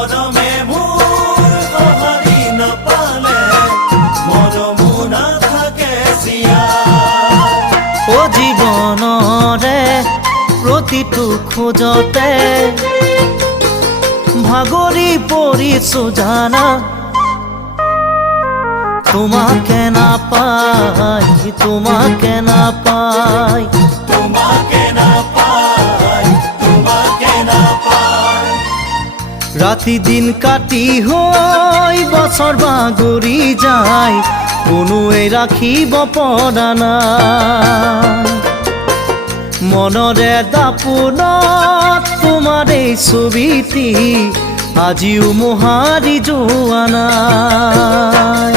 মৰমে মোৰ সঁহাৰি নাপালে মৰমো নাথাকে জীয়াই। ও জীৱনৰে প্ৰতিটো খোজতে ভাগৰি পৰিছো জানা, তোমাকে নাপাই, তোমাকে নাপাই, তোমাকে নাপাই, তোমাকে নাপাই। ৰাতি দিন কাটি হৈ বছৰ বাগৰি যায়, কোনোৱে ৰাখিব পৰা নাই। মনৰে দাপোনত তোমাৰ এই ছবিটি আজিও মোহাৰি যোৱা নাই।